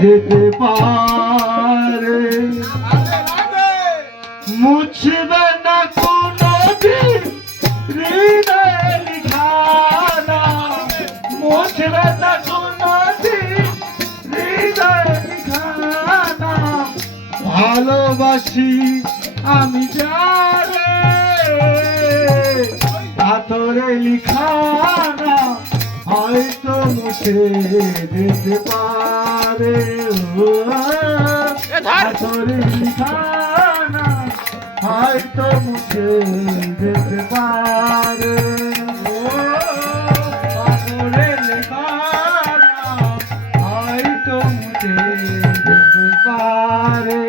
যেতে পারে মুছবে না কোনদিন হৃদয়ে লিখানা, মুছবে না কোনদিন হৃদয়ে লিখানা। ভালোবাসি আমি যারে পাথরে লিখানা হয়তো মুছে যেতে পারে, পাথরে লিখানা হয়তো মুছে যেতে পারে, পাথরে লিখানা হয়তো মুছে যেতে পারে,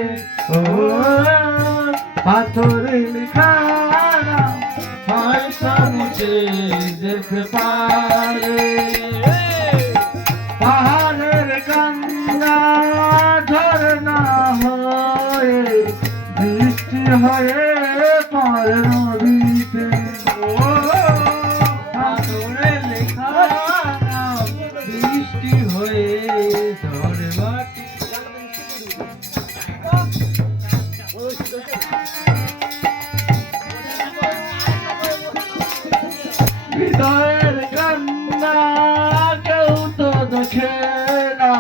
পাথরে লিখানা হয়তো মুছে যেতে পারে। পাহাড়ের গঙ্গা ঝরনা হয়ে বৃষ্টি হয়ে পড়ে নদীতে, পাথরে লিখানা বৃষ্টি হয়ে ঝরে মাটি। হৃদয়ের কান্না কেউ তো দেখে না,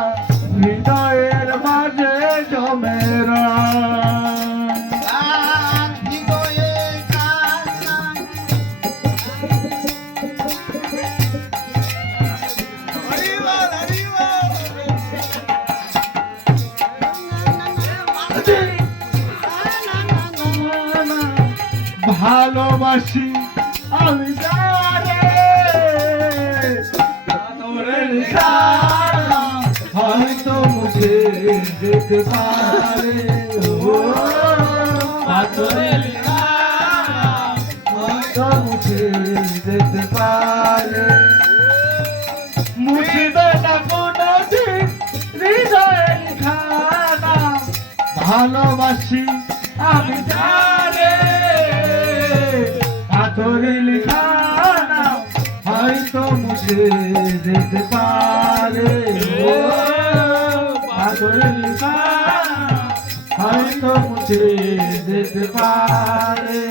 হৃদয়ের মাঝে জমেরা ভালোবাসি আমি যারে পাথরে লিখানা হয়তো মুছে যেতে পারে, পাথরে লিখানা হয়তো মুছে যেতে পারে, মুছবে না কোনদিন হৃদয়ে লিখানা। ভালোবাসি আমি যারে পাথরে লিখানা হয়তো মুছে যেতে পারে, পাথরে লিখানা হয়তো মুছে যেতে পারে।